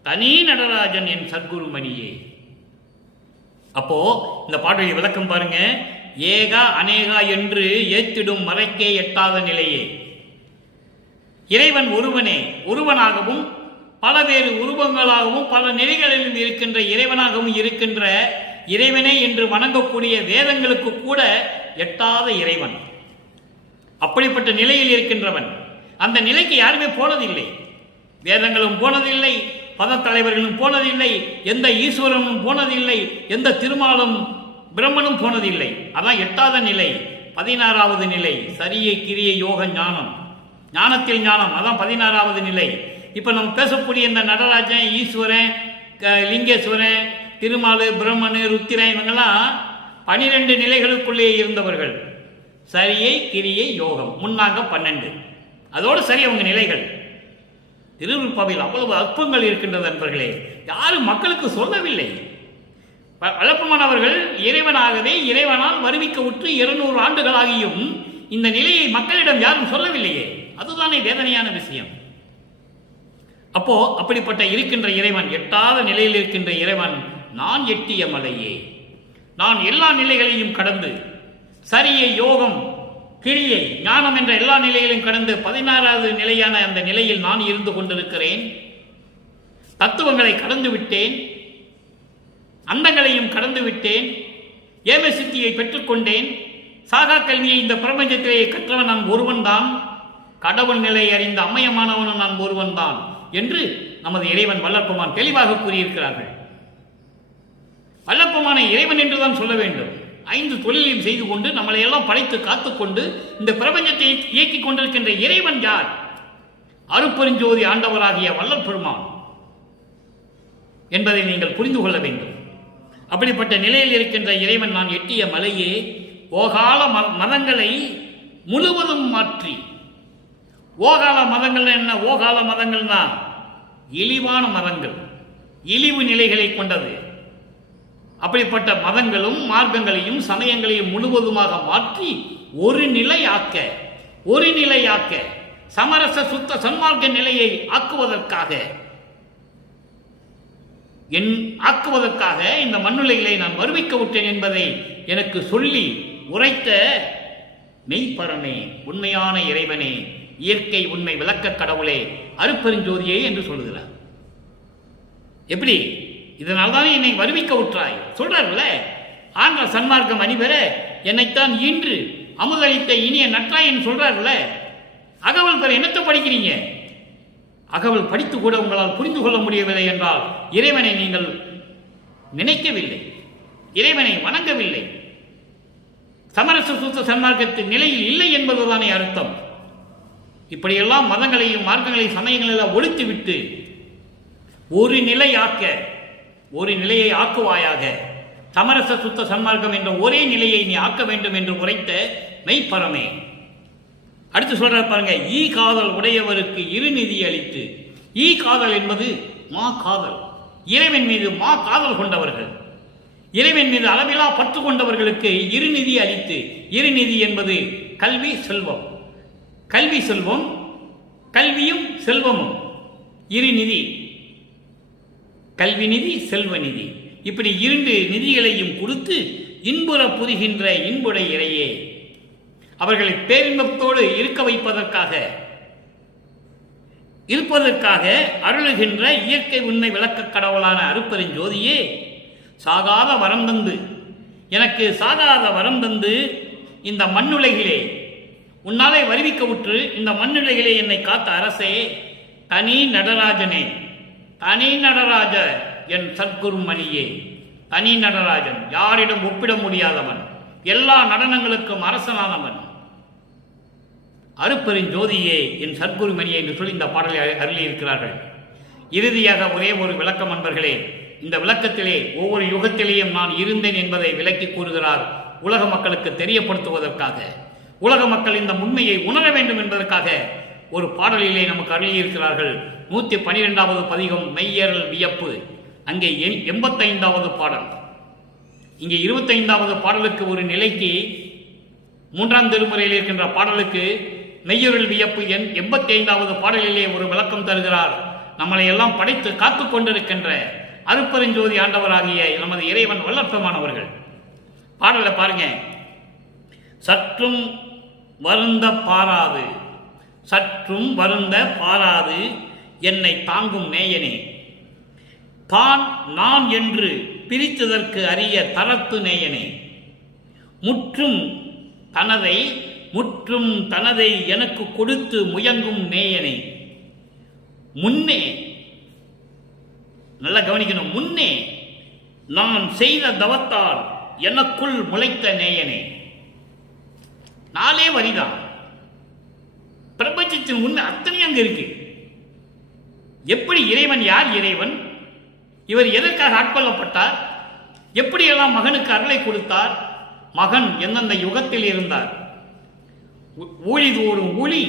தனி நடராஜன் என் சத்குரு மணியே. அப்போ இந்த பாடலை விளக்கம் பாருங்க. ஏகா அநேகா என்று ஏத்திடும் மறைக்கே எட்டாத நிலையே. இறைவன் ஒருவனே, ஒருவனாகவும் பலவேறு உருவங்களாகவும் பல நிலைகளிலும் இருக்கின்ற இறைவனாகவும் இருக்கின்ற இறைவனே என்று வணங்கக்கூடிய வேதங்களுக்கு கூட எட்டாத இறைவன். அப்படிப்பட்ட நிலையில் இருக்கின்றவன். அந்த நிலைக்கு யாருமே போனதில்லை. வேதங்களும் போனதில்லை, பத தலைவர்களும் போனதில்லை, எந்த ஈஸ்வரனும் போனதில்லை, எந்த திருமாலும் பிரம்மனும் போனதில்லை. அதான் எட்டாத நிலை, 16வது நிலை. சரியை கிரியை யோக ஞானம், ஞானத்தில் ஞானம், அதான் 16வது நிலை. இப்போ நம்ம பேசக்கூடிய இந்த நடராஜன், ஈஸ்வரன், லிங்கேஸ்வரன், திருமாலு, பிரம்மனு, ருத்திரன், இவங்கெல்லாம் 12 நிலைகளுக்குள்ளே இருந்தவர்கள். சரியை, கிரியை, யோகம், முன்னாங்க 12. அதோடு சரி அவங்க நிலைகள். திருவிருப்பாவில் அவ்வளவு அற்புதங்கள் இருக்கின்றது நண்பர்களே. யாரும் மக்களுக்கு சொல்லவில்லை. வல்லப்பமானவர்கள் இறைவனாகவே இறைவனால் வருவிக்க உற்று 200 ஆண்டுகளாகியும் இந்த நிலையை மக்களிடம் யாரும் சொல்லவில்லையே. அதுதானே வேதனையான விஷயம். அப்போ அப்படிப்பட்ட இருக்கின்ற இறைவன், எட்டாத நிலையில் இருக்கின்ற இறைவன், நான் எட்டிய மலையே, நான் எல்லா நிலைகளையும் கடந்து சரியை, யோகம், கிரியை, ஞானம் என்ற எல்லா நிலைகளையும் கடந்து 16வது நிலையான அந்த நிலையில் நான் இருந்து கொண்டிருக்கிறேன். தத்துவங்களை கடந்து விட்டேன், அண்டங்களையும் கடந்து விட்டேன், ஏம சித்தியை பெற்றுக்கொண்டேன். சாகா கல்வியை இந்த பிரபஞ்சத்திலே கற்றவன் நான் ஒருவன் தான், கடவுள் நிலை அறிந்த அம்மையமானவனும் நான் ஒருவன் தான் என்று நமது இறைவன் வல்லற்பமான் தெளிவாக கூறியிருக்கிறார்கள். வல்லப்பமான இறைவன் என்றுதான் சொல்ல வேண்டும். 5 தொழிலையும் செய்து கொண்டு நம்மளை எல்லாம் படைத்து காத்துக்கொண்டு இந்த பிரபஞ்சத்தை இயக்கிக் கொண்டிருக்கின்ற இறைவன் யார்? அருட்பெருஞ்சோதி ஆண்டவராகிய வள்ளல் பெருமான் என்பதை நீங்கள் புரிந்து கொள்ள வேண்டும். அப்படிப்பட்ட நிலையில் இருக்கின்ற இறைவன், நான் எட்டிய மலையே, ஓகால மதங்களை முழுவதும் மாற்றி. ஓகால மதங்கள் என்ன? ஓகால மதங்கள்னா இழிவான மதங்கள், இழிவு நிலைகளை கொண்டது. அப்படிப்பட்ட மதங்களும் மார்க்கங்களையும் சமயங்களையும் முழுவதுமாக மாற்றி ஒரு நிலையாக்க சமரச சுத்த சன்மார்க்க நிலையை ஆக்குவதற்காக இந்த மண்ணுலகிலே நான் வருவிக்க விட்டேன் என்பதை எனக்கு சொல்லி உரைத்த மெய்ப்பரமே, உண்மையான இறைவனே, இயற்கை உண்மை விளக்க கடவுளே, அருட்பெருஞ்சோதியே என்று சொல்லுகிறார். எப்படி? இதனால்தானே என்னை வருவிக்க விட்டாய் சொல்றாருல்ல. ஆன்ற சன்மார்க்கம் அணிபெற என்னைத்தான் ஈன்று அமுதளித்த இனிய நற்றாயன் சொல்றாருல்ல. அகவல் பெற என்னத்தை படிக்கிறீங்க? அகவல் படித்து கூட உங்களால் புரிந்து கொள்ள முடியவில்லை என்றால் இறைவனை நீங்கள் நினைக்கவில்லை, இறைவனை வணங்கவில்லை, சமரச சுத்த சன்மார்க்கத்தின் நிலையில் இல்லை என்பதுதானே அர்த்தம். இப்படியெல்லாம் மதங்களையும் மார்க்கங்களையும் சமயங்களெல்லாம் ஒழித்துவிட்டு ஒரு நிலையை ஆக்குவாயாக, சமரச சுத்த சன்மார்க்கம் என்ற ஒரே நிலையை நீ ஆக்க வேண்டும் என்று உரைத்த மெய்ப்பரமே. அடுத்து சொல்ற பாருங்க, ஈ காதல் உடையவருக்கு இருநிதி அளித்து. ஈ காதல் என்பது மா காதல், இறைவன் மீது மா காதல் கொண்டவர்கள், இறைவன் மீது அளவிலா பற்று கொண்டவர்களுக்கு இருநிதி அளித்து. இருநிதி என்பது கல்வி, செல்வம். கல்வி, செல்வம், கல்வியும் செல்வமும் இருநிதி. கல்வி நிதி, செல்வ நிதி, இப்படி 2 நிதிகளையும் கொடுத்து இன்புற புரிகின்ற இன்புடை இறையே, அவர்களை பேரின்பத்தோடு இருப்பதற்காக அருளுகின்ற இயற்கை உண்மை விளக்க கடவுளான அருட்பெருஞ்சோதியே, சாகாத வரம் தந்து, எனக்கு சாகாத வரம் தந்து இந்த மண்ணுலகிலே உன்னாலே வருவிக்க உற்று இந்த மண்ணுலகிலே என்னை காத்த அரசே, தனி நடராஜனே, தனி நடராஜ என் சத்குரு மணியே. தனி நடராஜன், யாரிடம் ஒப்பிட முடியாதவன், எல்லா நடனங்களுக்கும் அரசனானவன், அருட்பெருஞ்சோதியே என் சத்குரு மணியே என்று சொல்லி இந்த பாடலை அருளியிருக்கிறார்கள். இறுதியாக ஒரே ஒரு விளக்கம் நண்பர்களே. இந்த விளக்கத்திலே ஒவ்வொரு யுகத்திலேயும் நான் இருந்தேன் என்பதை விளக்கி கூறுகிறார். உலக மக்களுக்கு தெரியப்படுத்துவதற்காக, உலக மக்கள் இந்த உண்மையை உணர வேண்டும் என்பதற்காக ஒரு பாடலிலே நமக்கு அருளியிருக்கிறார்கள். 112வது பதிகம் மெய்யறல் வியப்பு, அங்கே 85வது பாடல். இங்கே 25வது பாடலுக்கு ஒரு நிலைக்கு 3ஆம் திருமுறையில் இருக்கின்ற பாடலுக்கு மெய்யருள் வியப்பு 85வது பாடலிலே ஒரு விளக்கம் தருகிறார். நம்மளை எல்லாம் படைத்து காத்து கொண்டிருக்கின்ற அருட்பெருஞ்சோதி ஆண்டவராகிய நமது இறைவன் வல்லற்பமானவர்கள். பாடலை பாருங்க. சற்றும் வருந்த பாராது, சற்றும் வருந்த பாராது என்னை தாங்கும் நேயனே, தான் நான் என்று பிரித்ததற்கு அரிய தரத்து நேயனே, முற்றும் தனதை எனக்கு கொடுத்து முயங்கும் நேயனே, முன்னே, நல்லா கவனிக்கணும், முன்னே நான் செய்த தவத்தால் எனக்குள் முளைத்த நேயனே. 4 வரிதான். பிரபஞ்சத்தின் உண்மை அத்தனை அங்கு இருக்கு. எப்படி இறைவன், யார் இறைவன், இவர் எதற்காக ஆட்கொள்ளப்பட்டார், எப்படியெல்லாம் மகனுக்கு அருளை கொடுத்தார், மகன் எந்தெந்த யுகத்தில் இருந்தார், ஊழிதோறும் ஊழி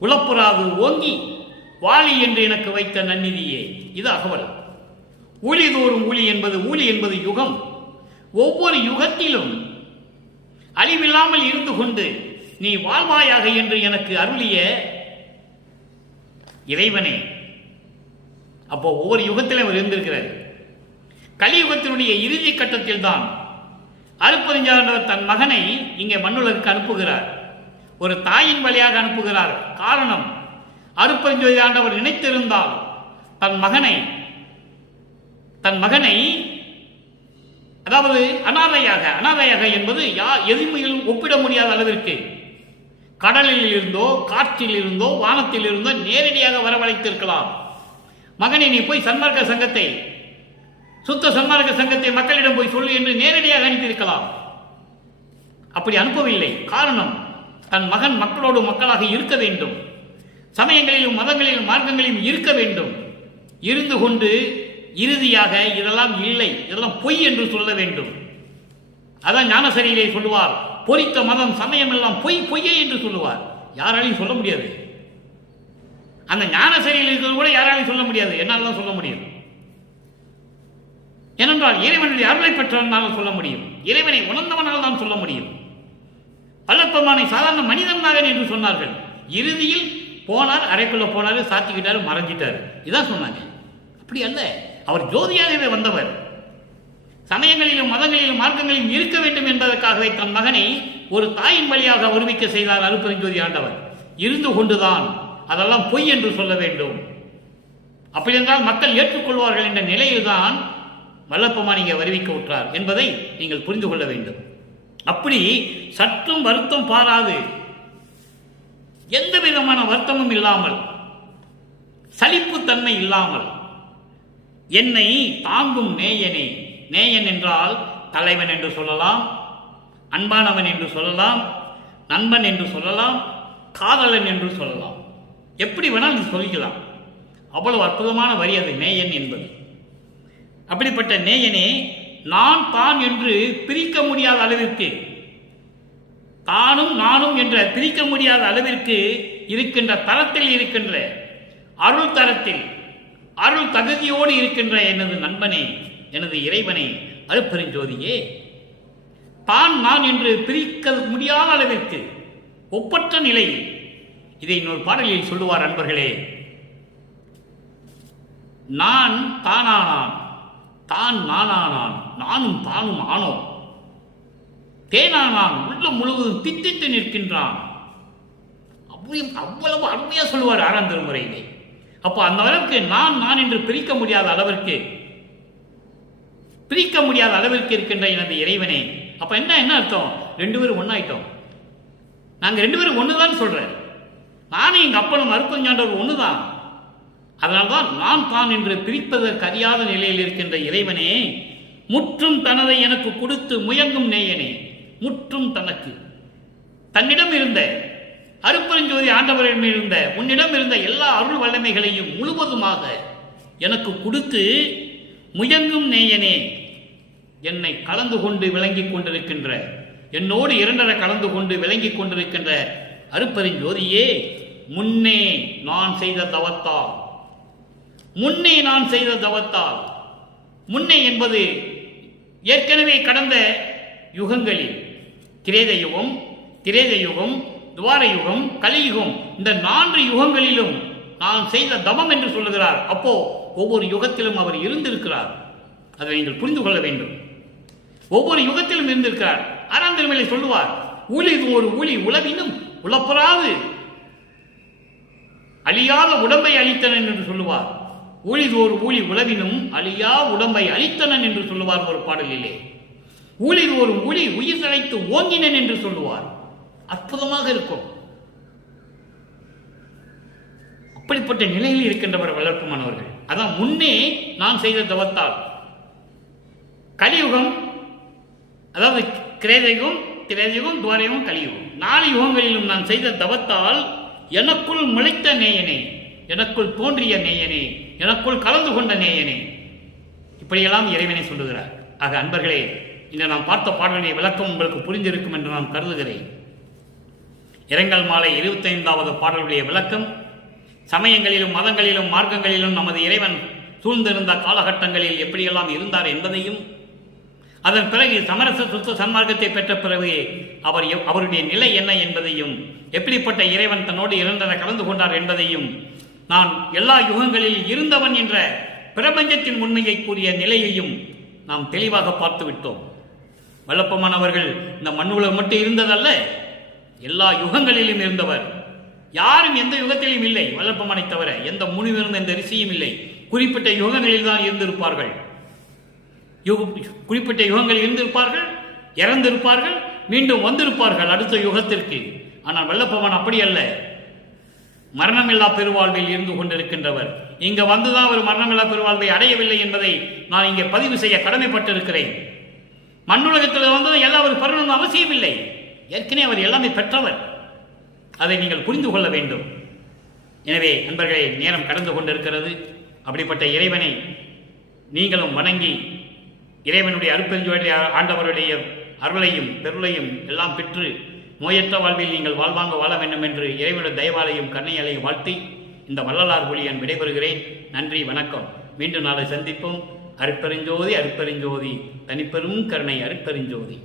உளப்புறாது ஓங்கி வாழி என்று எனக்கு வைத்த நன்னிதியே. இது அகவல். ஊழிதோறும் ஊழி என்பது யுகம். ஒவ்வொரு யுகத்திலும் அழிவில்லாமல் இருந்து கொண்டு நீ வாழ்வாயாக என்று எனக்கு அருளிய இறைவனே. அப்போ ஒவ்வொரு யுகத்திலும் அவர் இருந்திருக்கிறார். கலியுகத்தினுடைய இறுதி கட்டத்தில் தான் அருட்பெருஞ்சாண்டவர் தன் மகனை இங்கே மண்ணுலகுக்கு அனுப்புகிறார். ஒரு தாயின் வழியாக அனுப்புகிறார். காரணம், அருட்பெருஞ்சோதி ஆண்டவர் நினைத்திருந்தால் தன் மகனை அதாவது அனாதையாக என்பது எதுமையில் ஒப்பிட முடியாத அளவிற்கு கடலில் இருந்தோ காற்றில் இருந்தோ வானத்தில் இருந்தோ நேரடியாக வரவழைத்திருக்கலாம். மகனை நீ போய் சன்மார்க்க சங்கத்தை சுத்த சன்மார்க்க சங்கத்தை மக்களிடம் போய் சொல்லு என்று நேரடியாக அனுப்பியிருக்கலாம். அப்படி அனுப்பவில்லை. காரணம், தன் மகன் மக்களோடு மக்களாக இருக்க வேண்டும். சமயங்களிலும் மதங்களிலும் மார்க்கங்களிலும் இருக்க வேண்டும். இருந்து கொண்டு இறுதியாக இதெல்லாம் இல்லை, இதெல்லாம் பொய் என்று சொல்ல வேண்டும். அதான் ஞானசரியிலே சொல்லுவார், பொறித்த மதம் சமயம் எல்லாம் பொய்யே என்று சொல்லுவார். யாராலையும் சொல்ல முடியாது. அந்த ஞானசரியில் இருக்கிறது கூட யாராலையும் சொல்ல முடியாது. என்னால் தான் சொல்ல முடியும். ஏனென்றால் இறைவனுடைய அருளை பெற்றவனால் சொல்ல முடியும். இறைவனை உணர்ந்தவனால் தான் சொல்ல முடியும். வல்லப்பெருமானை சாதாரண மனிதன் மகன் என்று சொன்னார்கள். இறுதியில் போனார், அறைக்குள்ள போனார், சாத்திக்கிட்டாரு, மறைஞ்சிட்டார். இதான் சொன்னாங்க. அப்படி அல்ல. அவர் ஜோதியாகவே வந்தவர். சமயங்களிலும் மதங்களிலும் மார்க்கங்களிலும் இருக்க வேண்டும் என்பதற்காகவே தன் மகனை ஒரு தாயின் வழியாக வருவிக்க செய்தார் அருட்பெருஞ்சோதி ஆண்டவர். இருந்து கொண்டுதான் அதெல்லாம் பொய் என்று சொல்ல வேண்டும். அப்படி என்றால் மக்கள் ஏற்றுக்கொள்வார்கள் என்ற நிலையில்தான் வல்லப்பெருமான் இங்கே வருவிக்க விட்டார் என்பதை நீங்கள் புரிந்து கொள்ள வேண்டும். அப்படி சற்றும் வருத்தம் பாராது, எந்த விதமான வருத்தமும் இல்லாமல், சலிப்புத்தன்மை இல்லாமல் என்னை தாங்கும் நேயனே. நேயன் என்றால் தலைவன் என்று சொல்லலாம், அன்பானவன் என்று சொல்லலாம், நண்பன் என்று சொல்லலாம், காதலன் என்று சொல்லலாம். எப்படி வேணால் நீ சொல்லிக்கலாம். அவ்வளவு அற்புதமான வரி அது நேயன் என்பது. அப்படிப்பட்ட நேயனே, நான் தான் என்று பிரிக்க முடியாத அளவிற்கு, தானும் நானும் என்ற பிரிக்க முடியாத அளவிற்கு இருக்கின்ற தரத்தில் இருக்கின்ற அருள் தரத்தில் அருள் தகுதியோடு இருக்கின்ற எனது நண்பனே, எனது இறைவனே, அருட்பெருஞ்சோதியே, தான் நான் என்று பிரிக்க முடியாத அளவிற்கு ஒப்பற்ற நிலையில் இதை இன்னொரு பாடலில் சொல்லுவார். அன்பர்களே, நான் தானானான், தான் நானானான், நானும் தானும் ஆனோம், தேனானான், உள்ளம் முழுவதும் தித்தித்து நிற்கின்றான். அவ்வளவு அருமையா சொல்லுவார் ஆறாம் திருமுறையிலே. அப்போ அந்த அளவுக்கு நான் என்று பிரிக்க முடியாத அளவிற்கு இருக்கின்ற எனது இறைவனே. அப்ப என்ன அர்த்தம்? ரெண்டு பேரும் ஒன்னாயிட்டோம். நாங்க ரெண்டு பேரும் ஒண்ணுதான் சொல்றேன். நானும் எங்க அப்பனும் அருட்பெருஞ்சாண்டவர் ஒண்ணுதான். அதனால்தான் நான் தான் என்று பிரிப்பதற்கு அறியாத நிலையில் இருக்கின்ற இறைவனே, முற்றும் தனதை எனக்கு கொடுத்து முயங்கும் நேயனே. முற்றும் தனக்கு தன்னிடம் இருந்த அருட்பெருஞ்சோதி ஆண்டவரிடம் இருந்த உன்னிடம் இருந்த எல்லா அருள் வல்லமைகளையும் முழுவதுமாக எனக்கு கொடுத்து முயங்கும் நேயனே, என்னை கலந்து கொண்டு விளங்கிக் கொண்டிருக்கின்ற, என்னோடு இரண்டரை கலந்து கொண்டு விளங்கிக் கொண்டிருக்கின்ற அருட்பெருஞ்சோதியே, முன்னே நான் செய்த தவத்தால், முன்னே என்பது ஏற்கனவே கடந்த யுகங்களில் திரேத யுகம், துவார யுகம், கலியுகம், இந்த 4 யுகங்களிலும் நான் செய்த தவம் என்று சொல்லுகிறார். அப்போ ஒவ்வொரு யுகத்திலும் அவர் இருந்திருக்கிறார். அதை நீங்கள் புரிந்து கொள்ள வேண்டும். ஒவ்வொரு யுகத்திலும் இருந்திருக்கிறார். ஆறாம் திருமலை சொல்லுவார், ஊழிது ஒரு ஊழி உளவினும் உளப்பராது அழியாத உடம்பை அளித்தனன் என்று சொல்லுவார். ஊழிது ஒரு ஊழி உளவினும் அழியா உடம்பை அளித்தனன் என்று சொல்லுவார் ஒரு பாடலிலே. ஊழிது ஒரு ஊழி உயிர் தழைத்து ஓங்கினன் என்று சொல்லுவார். அற்புதமாக இருக்கும். அப்படிப்பட்ட நிலையில் இருக்கின்றவர் வளர்ப்புமானவர்கள். அதான் முன்னே நான் செய்த தவத்தால், கலியுகம், அதாவது கிரேதயுகம், திரேதயுகம், துவாரயுகம், கலியுகம், 4 யுகங்களிலும் நான் செய்த தவத்தால் எனக்குள் முளைத்த நேயனே, எனக்குள் தோன்றிய நேயனே, எனக்குள் கலந்து கொண்ட நேயனே, இப்படியெல்லாம் இறைவனை சொல்லுகிறார். ஆக அன்பர்களே, இன்று நாம் பார்த்த பாடலுடைய விளக்கம் உங்களுக்கு புரிந்திருக்கும் என்று நான் கருதுகிறேன். இரங்கல் மாலை 25வது பாடலுடைய விளக்கம். சமயங்களிலும் மதங்களிலும் மார்க்கங்களிலும் நமது இறைவன் சூழ்ந்திருந்த காலகட்டங்களில் எப்படியெல்லாம் இருந்தார் என்பதையும், அதன் பிறகு சமரச சுத்த சன்மார்க்கத்தை பெற்ற பிறகு அவருடைய நிலை என்ன என்பதையும், எப்படிப்பட்ட இறைவன் தன்னோடு இறந்தன கலந்து கொண்டார் என்பதையும், நான் எல்லா யுகங்களில் இருந்தவன் என்ற பிரபஞ்சத்தின் உண்மையை கூறிய நிலையையும் நாம் தெளிவாக பார்த்து விட்டோம். வல்லப்பமான் அவர்கள் இந்த மண்ணுலகம் மட்டும் இருந்ததல்ல, எல்லா யுகங்களிலும் இருந்தவர். யாரும் எந்த யுகத்திலும் இல்லை, வல்லப்பமானை தவிர எந்த முனிவரும் எந்த ரிஷியும் இல்லை. குறிப்பிட்ட யுகங்களில் தான் இருந்திருப்பார்கள். குறிப்பிட்ட யுகங்களில் இருந்திருப்பார்கள், இறந்திருப்பார்கள், மீண்டும் வந்திருப்பார்கள் அடுத்த யுகத்திற்கு. ஆனால் வல்லப்பமான் அப்படி அல்ல, மரணமில்லா பெருவாழ்வில் இருந்து கொண்டிருக்கின்றவர். இங்க வந்துதான் அவர் மரணமில்லா பெருவாழ்வை அடையவில்லை என்பதை நான் இங்கே பதிவு செய்ய கடமைப்பட்டிருக்கிறேன். மண்ணுலகத்தில் வந்ததும் எல்லாம் அவர் பெறணும் அவசியம் இல்லை. ஏற்கனவே அவர் எல்லாமே பெற்றவர். அதை நீங்கள் புரிந்து கொள்ள வேண்டும். எனவே நண்பர்களே, நேரம் கடந்து கொண்டிருக்கிறது. அப்படிப்பட்ட இறைவனை நீங்களும் வணங்கி இறைவனுடைய அருட்பெருஞ்சோதி ஆண்டவருடைய அருளையும் பெருளையும் எல்லாம் பெற்று நோயற்ற வாழ்வில் நீங்கள் வாழ்வாங்க வாழ வேண்டும் என்று இறைவனுடைய தயவாலையும் கருணையாலையும் வாழ்த்தி இந்த வள்ளலார் ஒளியன் விடைபெறுகிறேன். நன்றி, வணக்கம். மீண்டும் நாளை சந்திப்போம். அருட்பெருஞ்சோதி அருட்பெருஞ்சோதி, தனிப்பெரும் கருணை அருட்பெருஞ்சோதி.